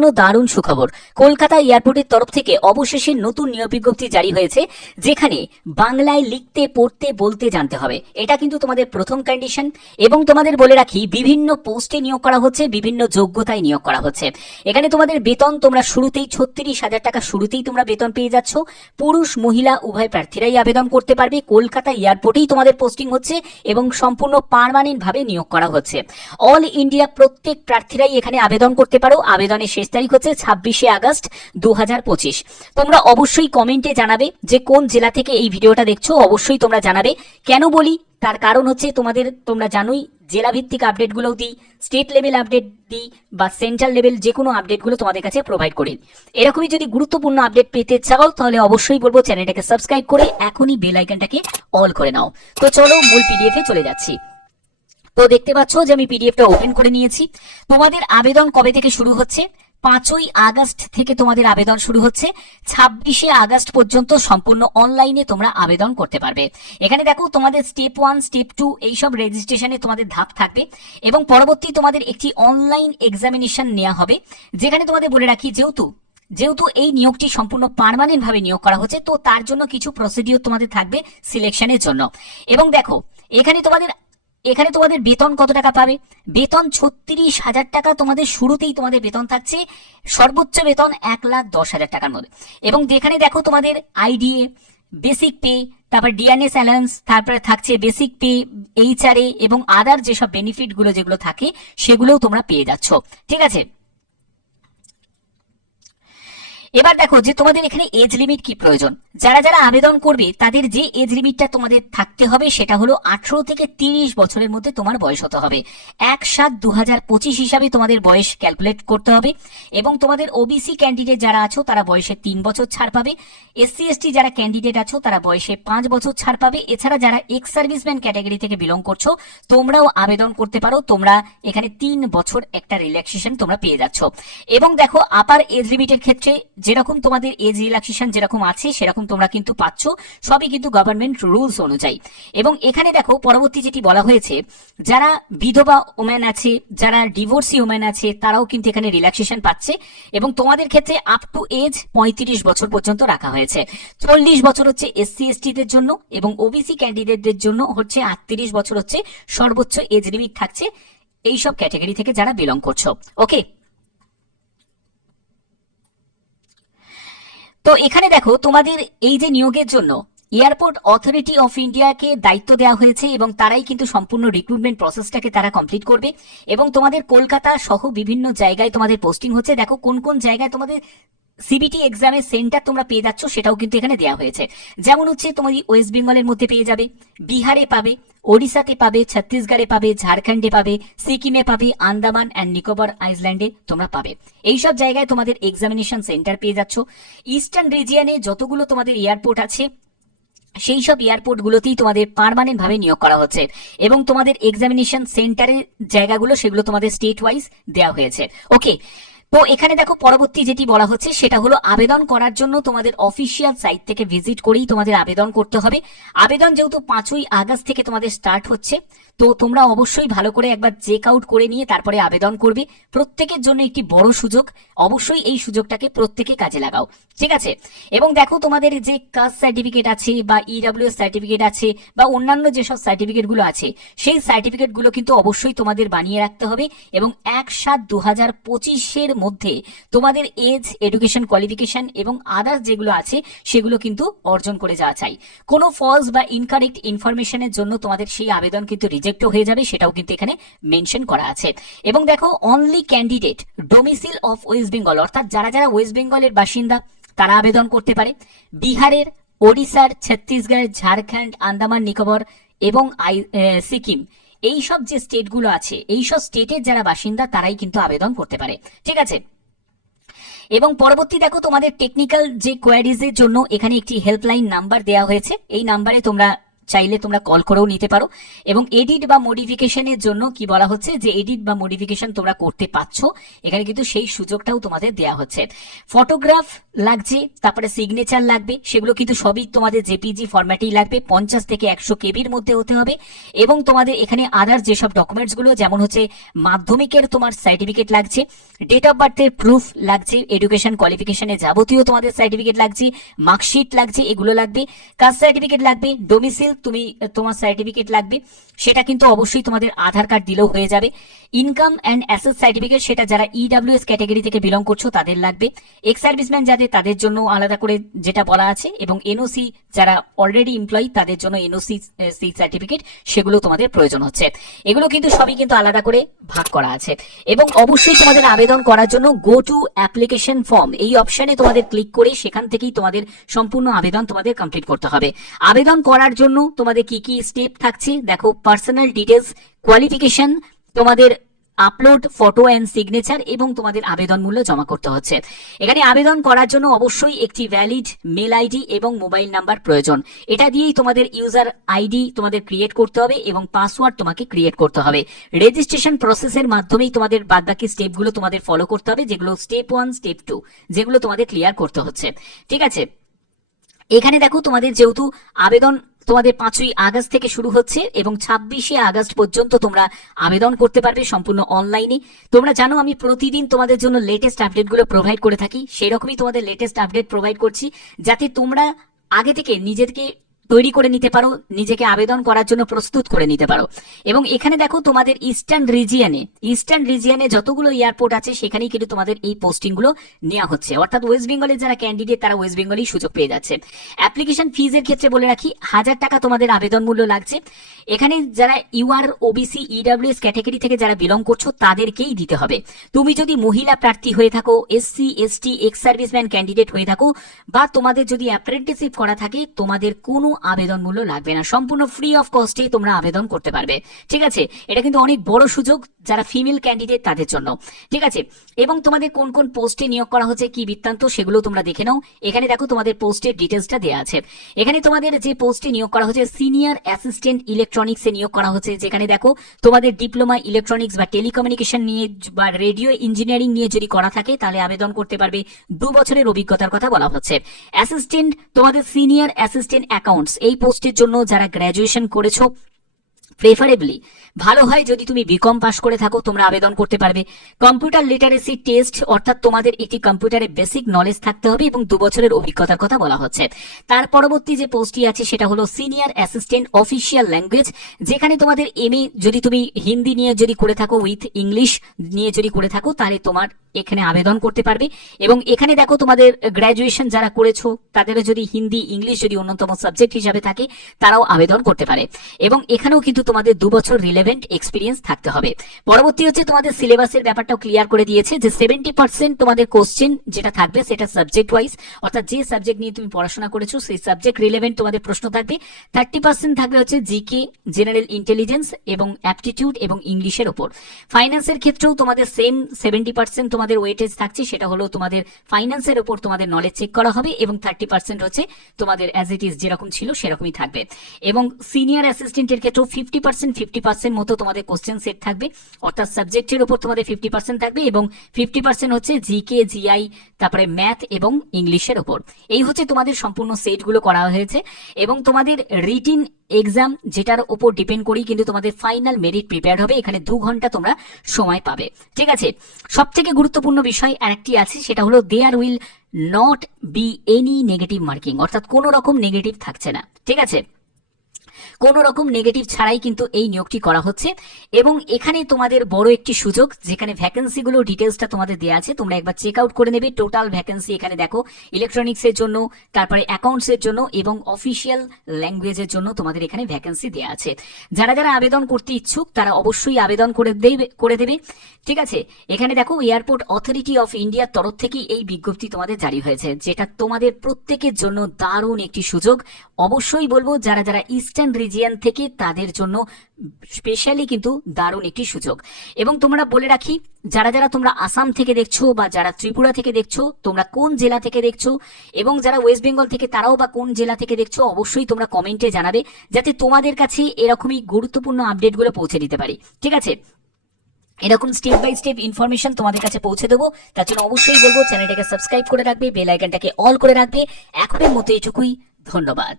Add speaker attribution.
Speaker 1: জন্য দারুণ সুখবর। কলকাতা এয়ারপোর্টের তরফ থেকে অবশেষে নতুন নিয়োগ বিজ্ঞপ্তি জারি হয়েছে, যেখানে বাংলায় লিখতে, পড়তে, বলতে জানতে হবে। এটা কিন্তু তোমাদের প্রথম কন্ডিশন এবং তোমাদের বলে রাখি, বিভিন্ন পোস্টে নিয়োগ করা হচ্ছে, বিভিন্ন যোগ্যতায় নিয়োগ করা হচ্ছে। এখানে তোমাদের বেতন তোমরা শুরুতেই ছত্রিশ হাজার টাকা শুরুতেই তোমরা বেতন পেয়ে যাচ্ছ। পুরুষ, মহিলা, উভয় প্রার্থীরাই আবেদন করতে পারবে। কলকাতা এয়ারপোর্টেই তোমাদের পোস্টিং হচ্ছে এবং সম্পূর্ণ পার্মানেন্ট ভাবে নিয়োগ করা হচ্ছে। অল ইন্ডিয়া প্রত্যেক প্রার্থীরাই এখানে আবেদন করতে পারো। আবেদনের শেষ তারিখ হচ্ছে ছাব্বিশে আগস্ট দু হাজার পঁচিশ। তোমরা অবশ্যই কমেন্টে জানাবে যে কোন জেলা থেকে এই ভিডিওটা দেখছ। অবশ্যই তোমরা জানাবে। কেন বলি? তার কারণ হচ্ছে তোমাদের, তোমরা জানোই জেলা ভিত্তিক আপডেটগুলোও দিই, স্টেট লেভেল আপডেট দিই বা সেন্ট্রাল লেভেল যে কোনো আপডেটগুলো তোমাদের কাছে প্রোভাইড করি। এরকমই যদি গুরুত্বপূর্ণ আপডেট পেতে চাও, তাহলে অবশ্যই বলব চ্যানেলটাকে সাবস্ক্রাইব করে এখনই বেল আইকনটাকে অল করে নাও। তো চলো মূল পিডিএফ চলে যাচ্ছি। তো দেখতে পাচ্ছ যে আমি পিডিএফটা ওপেন করে নিয়েছি। তোমাদের আবেদন কবে থেকে শুরু হচ্ছে? পাঁচই আগস্ট থেকে তোমাদের আবেদন শুরু হচ্ছে। ছাব্বিশে আগস্ট পর্যন্ত সম্পূর্ণ অনলাইনে তোমরা আবেদন করতে পারবে। এখানে দেখো, তোমাদের স্টেপ ওয়ান স্টেপ টু এইসব রেজিস্ট্রেশনে তোমাদের ধাপ থাকবে এবং পরবর্তী তোমাদের একটি অনলাইন এক্সামিনেশন নেওয়া হবে, যেখানে তোমাদের বলে রাখি, যেহেতু যেহেতু এই নিয়োগটি সম্পূর্ণ পার্মানেন্ট ভাবে নিয়োগ করা হচ্ছে, তো তার জন্য কিছু প্রসিডিওর তোমাদের থাকবে সিলেকশনের জন্য। এবং দেখো, এখানে তোমাদের এখানে তোমাদের বেতন কত টাকা পাবে? বেতন ছত্রিশ হাজার টাকা তোমাদের শুরুতেই তোমাদের বেতন থাকছে। সর্বোচ্চ বেতন এক লাখ দশ হাজার টাকার মধ্যে। এবং যেখানে দেখো তোমাদের আইডিএ বেসিক পে তারপর ডিএনএস অ্যালায়েন্স তারপরে থাকছে বেসিক পে এইচআরএ এবং আদার যেসব বেনিফিটগুলো যেগুলো থাকে, সেগুলোও তোমরা পেয়ে যাচ্ছ। ঠিক আছে? এবার দেখো যে তোমাদের এখানে এজ লিমিট কি প্রয়োজন। যারা যারা আবেদন করবে, তাদের যে এজ লিমিটটা তোমাদের থাকতে হবে, সেটা হলো আঠারো থেকে তিরিশ বছরের মধ্যে তোমার বয়স হতে হবে। এক সাত দু হাজার পঁচিশ হিসাবে তোমাদের বয়স ক্যালকুলেট করতে হবে এবং তোমাদের ওবিসি ক্যান্ডিডেট যারা আছো, তারা বয়সে তিন বছর ছাড় পাবে। এসসি এসটি যারা ক্যান্ডিডেট আছো, তারা বয়সে পাঁচ বছর ছাড় পাবে। এছাড়া যারা এক্স সার্ভিসম্যান ক্যাটাগরি থেকে বিলং করছ, তোমরাও আবেদন করতে পারো। তোমরা এখানে তিন বছর একটা রিল্যাক্সেশন তোমরা পেয়ে যাচ্ছ। এবং দেখো আপার এজ লিমিটের ক্ষেত্রে যেরকম তোমাদের এজ রিল্যাক্সেশন যেরকম আছে, সেরকম তোমরা কিন্তু পাচ্ছ। সবই কিন্তু গভর্নমেন্ট রুলস অনুযায়ী। এবং এখানে দেখো, পরবর্তী যেটি বলা হয়েছে, যারা বিধবা ওম্যান আছে, যারা ডিভোর্সি ওম্যান আছে, তারাও কিন্তু এখানে রিল্যাক্সেশন পাচ্ছে। এবং তোমাদের ক্ষেত্রে আপ টু এজ পঁয়ত্রিশ বছর পর্যন্ত রাখা হয়েছে। চল্লিশ বছর হচ্ছে এসসি এসটিদের জন্য এবং ওবিসি ক্যান্ডিডেটদের জন্য হচ্ছে আটত্রিশ বছর হচ্ছে সর্বোচ্চ এজ লিমিট থাকছে। এইসব ক্যাটাগরি থেকে যারা বিলং করছ। ওকে তো এখানে দেখো, তোমাদের এই যে নিয়োগের জন্য এয়ারপোর্ট অথরিটি অফ ইন্ডিয়াকে দায়িত্ব দেওয়া হয়েছে এবং তারাই কিন্তু সম্পূর্ণ রিক্রুটমেন্ট প্রসেসটাকে তারা কমপ্লিট করবে এবং তোমাদের কলকাতা সহ বিভিন্ন জায়গায় তোমাদের পোস্টিং হচ্ছে। দেখো, কোন কোন জায়গায় তোমাদের সিবিটি এক্সামের সেন্টার তোমরা পেয়ে যাচ্ছ সেটাও কিন্তু এখানে দেওয়া হয়েছে। যেমন হচ্ছে তোমার ওয়েস্ট বেঙ্গলের মধ্যে পেয়ে যাবে, বিহারে পাবে ওড়িশাতে পাবে ছত্তিশগড়ে পাবে ঝাড়খণ্ডে পাবে সিকিমে পাবে আন্দামান অ্যান্ড নিকোবর আইসল্যান্ডে তোমরা পাবে। এইসব জায়গায় তোমাদের এক্সামিনেশন সেন্টার পেয়ে যাচ্ছ। ইস্টার্ন রিজিয়ানে যতগুলো তোমাদের এয়ারপোর্ট আছে সেই সব এয়ারপোর্টগুলোতেই তোমাদের পার্মানেন্ট ভাবে নিয়োগ করা হচ্ছে এবং তোমাদের এক্সামিনেশন সেন্টারের জায়গাগুলো সেগুলো তোমাদের স্টেট ওয়াইজ দেওয়া হয়েছে। ওকে তো এখানে দেখো পরবর্তী যেটি বলা হচ্ছে, সেটা হলো আবেদন করার জন্য তোমাদের অফিসিয়াল সাইট থেকে ভিজিট করেই তোমাদের আবেদন করতে হবে। আবেদন যেহেতু পাঁচই আগস্ট থেকে তোমাদের স্টার্ট হচ্ছে তো তোমরা অবশ্যই ভালো করে একবার চেক আউট করে নিয়ে তারপরে আবেদন করবে। প্রত্যেকের জন্য একটি বড় সুযোগ। অবশ্যই এই সুযোগটাকে প্রত্যেকে কাজে লাগাও। ঠিক আছে? এবং দেখো তোমাদের যে কাস্ট সার্টিফিকেট আছে বা ইডাব্লিউ সার্টিফিকেট আছে বা অন্যান্য যেসব সার্টিফিকেটগুলো আছে, সেই সার্টিফিকেটগুলো কিন্তু অবশ্যই তোমাদের বানিয়ে রাখতে হবে এবং এক সাত দু হাজার পঁচিশের মধ্যে তোমাদের এজ, এডুকেশন কোয়ালিফিকেশন এবং আদার্স যেগুলো আছে সেগুলো কিন্তু অর্জন করে যাওয়া চাই। কোনো ফলস বা ইনকারেক্ট ইনফরমেশনের জন্য তোমাদের সেই আবেদন কিন্তু রিজেক্টও হয়ে যাবে, সেটাও কিন্তু এখানে মেনশন করা আছে। এবং দেখো only candidate domicile of West Bengal অর্থাৎ যারা যারা ওয়েস্ট বেঙ্গলের বাসিন্দা, তারা আবেদন করতে পারে। বিহারের ওড়িশার ছত্তিশগড়, ঝাড়খণ্ড, আন্দামান, নিকোবর এবং আই সিকিম এই সব যে স্টেটগুলো আছে এই সব স্টেটের যারা বাসিন্দা, তারাই কিন্তু আবেদন করতে পারে। ঠিক আছে? এবং পরবর্তী দেখো, তোমাদের টেকনিক্যাল যে কোয়ারিজের জন্য এখানে একটি হেল্পলাইন নাম্বার দেওয়া হয়েছে। এই নাম্বারে তোমরা চাইলে তোমরা কল করেও নিতে পারো। এবং এডিট বা মডিফিকেশনের জন্য কি বলা হচ্ছে যে এডিট বা মডিফিকেশন তোমরা করতে পাচ্ছ এখানে কিন্তু সেই সুযোগটাও তোমাদের দেয়া হচ্ছে। ফটোগ্রাফ লাগছে, তারপরে সিগনেচার লাগবে, সেগুলো কিন্তু সবই তোমাদের জেপিজি ফরম্যাটেই লাগবে, পঞ্চাশ থেকে একশো কেবির মধ্যে হতে হবে। এবং তোমাদের এখানে আদার যেসব ডকুমেন্টসগুলো, যেমন হচ্ছে মাধ্যমিকের তোমার সার্টিফিকেট লাগছে ডেট অফ বার্থের প্রুফ লাগছে এডুকেশন কোয়ালিফিকেশনে যাবতীয় তোমাদের সার্টিফিকেট লাগছে মার্কশিট লাগছে, এগুলো লাগবে। কাস্ট সার্টিফিকেট লাগবে ডোমিসিল তুমি, তোমার সার্টিফিকেট লাগবে, সেটা কিন্তু অবশ্যই তোমাদের আধার কার্ড দিলেও হয়ে যাবে। ইনকাম অ্যান্ড অ্যাসেস সার্টিফিকেট সেটা যারা E ইডাব্লিউএস ক্যাটাগরি থেকে বিলং করছ, তাদের লাগবে। এক্স সার্ভিসম্যান যাদের, তাদের জন্য আলাদা করে যেটা বলা আছে, এবং এনওসি যারা অলরেডি এমপ্লয়ি তাদের জন্য এনওসি সি সার্টিফিকেট সেগুলো তোমাদের প্রয়োজন হচ্ছে। এগুলো কিন্তু সবই কিন্তু আলাদা করে ভাগ করা আছে। এবং অবশ্যই তোমাদের আবেদন করার জন্য গো টু অ্যাপ্লিকেশন ফর্ম এই অপশনে তোমাদের ক্লিক করে সেখান থেকেই তোমাদের সম্পূর্ণ আবেদন তোমাদের কমপ্লিট করতে হবে। আবেদন করার জন্য তোমাদের কি কি স্টেপ থাকছে? দেখো পার্সোনাল ডিটেলস কোয়ালিফিকেশন তোমাদের আপলোড ফটো অ্যান্ড সিগনেচার এবং তোমাদের আবেদন মূল্য জমা করতে হচ্ছে। এখানে আবেদন করার জন্য অবশ্যই একটি ভ্যালিড মেল আইডি এবং মোবাইল নাম্বার প্রয়োজন। এটা দিয়েই তোমাদের ইউজার আইডি তোমাদের ক্রিয়েট করতে হবে এবং পাসওয়ার্ড তোমাকে ক্রিয়েট করতে হবে। রেজিস্ট্রেশন প্রসেসের মাধ্যমেই তোমাদের বাদবাকি স্টেপগুলো তোমাদের ফলো করতে হবে, যেগুলো স্টেপ ওয়ান স্টেপ টু যেগুলো তোমাদের ক্লিয়ার করতে হচ্ছে। ঠিক আছে? এখানে দেখো, তোমাদের যেহেতু আবেদন তোমাদের পাঁচই আগস্ট থেকে শুরু হচ্ছে এবং ছাব্বিশে আগস্ট পর্যন্ত তোমরা আবেদন করতে পারবে সম্পূর্ণ অনলাইনে। তোমরা জানো আমি প্রতিদিন তোমাদের জন্য লেটেস্ট আপডেটগুলো প্রোভাইড করে থাকি। সেরকমই তোমাদের লেটেস্ট আপডেট প্রোভাইড করছি। যাতে তোমরা আগে থেকে নিজেদেরকে তৈরি করে নিতে পারো, নিজেকে আবেদন করার জন্য প্রস্তুত করে নিতে পারো। এবং এখানে দেখো তোমাদের ইস্টার্ন রিজিয়নে ইস্টার্ন রিজিয়নে যতগুলো এয়ারপোর্ট আছে, সেখানেই কিন্তু তোমাদের এই পোস্টিংগুলো নেওয়া হচ্ছে। অর্থাৎ ওয়েস্ট বেঙ্গলের যারা ক্যান্ডিডেট তারা ওয়েস্ট বেঙ্গলেই সুযোগ পেয়ে যাচ্ছে। অ্যাপ্লিকেশন ফিজের ক্ষেত্রে বলে রাখি, হাজার টাকা তোমাদের আবেদন মূল্য লাগছে। এখানে যারা ইউআর ওবিসি ইডাব্লিউএস ক্যাটাগরি থেকে যারা বিলং করছ, তাদেরকেই দিতে হবে। তুমি যদি মহিলা প্রার্থী হয়ে থাকো SC ST ex serviceman candidate হয়ে থাকো, বা তোমাদের যদি অ্যাপ্রেন্টিসশিপ করা থাকে, তোমাদের কোনো আবেদন মূল্য লাগবে না। সম্পূর্ণ ফ্রি অফ কস্টেই তোমরা আবেদন করতে পারবে। ঠিক আছে? এটা কিন্তু অনেক বড় সুযোগ যারা ফিমেল ক্যান্ডিডেট তাদের জন্য। ঠিক আছে? এবং তোমাদের কোন কোন পোস্টে নিয়োগ করা হচ্ছে, কি বৃত্তান্ত, সেগুলো তোমরা দেখে নাও। এখানে দেখো তোমাদের পোস্টের ডিটেলসটা দেওয়া আছে। এখানে তোমাদের যে পোস্টে নিয়োগ করা হচ্ছে সিনিয়র অ্যাসিস্ট্যান্ট ইলেকট্রনিক্স এ নিয়োগ করা হচ্ছে। যেখানে দেখো তোমাদের ডিপ্লোমা ইলেকট্রনিক্স বা টেলিকমিউনিকেশন নিয়ে বা রেডিও ইঞ্জিনিয়ারিং নিয়ে যদি করা থাকে, তাহলে আবেদন করতে পারবে। দু বছরের অভিজ্ঞতার কথা বলা হচ্ছে। অ্যাসিস্ট্যান্ট তোমাদের সিনিয়র অ্যাসিস্ট্যান্ট অ্যাকাউন্টস এই পোস্টের জন্য যারা গ্র্যাজুয়েশন করেছ প্রেফারেবলি ভালো হয় যদি তুমি বিকম পাস করে থাকো, তোমরা আবেদন করতে পারবে। কম্পিউটার লিটারেসি টেস্ট অর্থাৎ তোমাদের একটি কম্পিউটারে বেসিক নলেজ থাকতে হবে এবং দু বছরের অভিজ্ঞতার কথা বলা হচ্ছে। তার পরবর্তী যে পোস্টটি আছে, সেটা হলো সিনিয়র অ্যাসিস্ট্যান্ট অফিসিয়াল ল্যাঙ্গুয়েজ যেখানে তোমাদের এম যদি তুমি হিন্দি নিয়ে যদি করে থাকো উইথ ইংলিশ নিয়ে যদি করে থাকো, তাহলে তোমার এখানে আবেদন করতে পারবে। এবং এখানে দেখো তোমাদের গ্র্যাজুয়েশন যারা করেছ তাদেরও যদি হিন্দি, ইংলিশ যদি অন্যতম সাবজেক্ট হিসাবে থাকে, তারাও আবেদন করতে পারে। এবং এখানেও কিন্তু তোমাদের দু বছর রিলেভেন্ট এক্সপিরিয়েন্স থাকতে হবে। পরবর্তী হচ্ছে তোমাদের সিলেবাসের ব্যাপারটাও ক্লিয়ার করে দিয়েছে যে সেভেন্টি পার্সেন্ট তোমাদের কোশ্চেন যেটা থাকবে সেটা সাবজেক্ট ওয়াইজ অর্থাৎ যে সাবজেক্ট নিয়ে তুমি পড়াশোনা করেছ, সেই সাবজেক্ট রিলেভেন্ট তোমাদের প্রশ্ন থাকবে। থার্টি পার্সেন্ট থাকবে হচ্ছে জিকে জেনারেল ইন্টেলিজেন্স এবং অ্যাপটিটিউড এবং ইংলিশের ওপর। ফাইন্যান্সের ক্ষেত্রেও তোমাদের সেম সেভেন্টি পার্সেন্ট তোমাদের ওয়েটেজ থাকছে, সেটা হলো তোমাদের ফাইন্যান্সের ওপর তোমাদের নলেজ চেক করা হবে এবং থার্টি পার্সেন্ট হচ্ছে তোমাদের অ্যাজ ইট ইজ যেরকম ছিল সেরকমই থাকবে। এবং সিনিয়র অ্যাসিস্ট্যান্টের ক্ষেত্রেও ফিফটি পার্সেন্ট ফিফটি পার্সেন্ট মতো তোমাদের কোশ্চেন সেট থাকবে, অর্থাৎ সাবজেক্টের উপর তোমাদের ফিফটি পার্সেন্ট থাকবে এবং ফিফটি পার্সেন্ট হচ্ছে জিকে জিআই তারপরে ম্যাথ এবং ইংলিশের ওপর এই হচ্ছে তোমাদের সম্পূর্ণ সেটগুলো করা হয়েছে এবং তোমাদের রিটিন এক্সাম যেটার ওপর ডিপেন্ড করেই কিন্তু তোমাদের ফাইনাল মেরিট প্রিপেয়ার হবে। এখানে দু ঘণ্টা তোমরা সময় পাবে। ঠিক আছে? সব থেকে গুরুত্বপূর্ণ বিষয় আরেকটি আছে, সেটা হলো there will not be any negative marking অর্থাৎ কোনো রকম নেগেটিভ থাকছে না। ঠিক আছে? কোনো রকম নেগেটিভ ছাড়াই কিন্তু এই নিয়োগটি করা হচ্ছে। এবং এখানে তোমাদের বড় একটি সুযোগ, যেখানে ভ্যাকেন্সিগুলো ডিটেলসটা তোমাদের দেওয়া আছে, তোমরা একবার চেক আউট করে নেবে। টোটাল ভ্যাকেন্সি এখানে দেখো ইলেকট্রনিক্সের জন্য, তারপরে অ্যাকাউন্টসের জন্য এবং অফিসিয়াল ল্যাঙ্গুয়েজের জন্য তোমাদের এখানে ভ্যাকেন্সি দেওয়া আছে। যারা যারা আবেদন করতে ইচ্ছুক, তারা অবশ্যই আবেদন করে দেবে করে দেবে। ঠিক আছে? এখানে দেখো এয়ারপোর্ট অথরিটি অফ ইন্ডিয়ার তরফ থেকেই এই বিজ্ঞপ্তি তোমাদের জারি হয়েছে, যেটা তোমাদের প্রত্যেকের জন্য দারুণ একটি সুযোগ। অবশ্যই বলব, যারা যারা ইস্টার্ন রিজিয়ন থেকে তাদের জন্য স্পেশালি কিন্তু দারুণ একটি সুযোগ। এবং তোমরা বলে রাখি, যারা যারা তোমরা আসাম থেকে দেখছ বা যারা ত্রিপুরা থেকে দেখছ, তোমরা কোন জেলা থেকে দেখছ এবং যারা ওয়েস্ট বেঙ্গল থেকে তারাও বা কোন জেলা থেকে দেখছ, অবশ্যই তোমরা কমেন্টে জানাবে যাতে তোমাদের কাছে এরকমই গুরুত্বপূর্ণ আপডেটগুলো পৌঁছে দিতে পারি। ঠিক আছে? এরকম স্টেপ বাই স্টেপ ইনফরমেশন তোমাদের কাছে পৌঁছে দেবো। তার জন্য অবশ্যই বলব, চ্যানেলটাকে সাবস্ক্রাইব করে রাখবে বেল আইকনটাকে অল করে রাখবে। এখনের মতো এটুকুই ধন্যবাদ।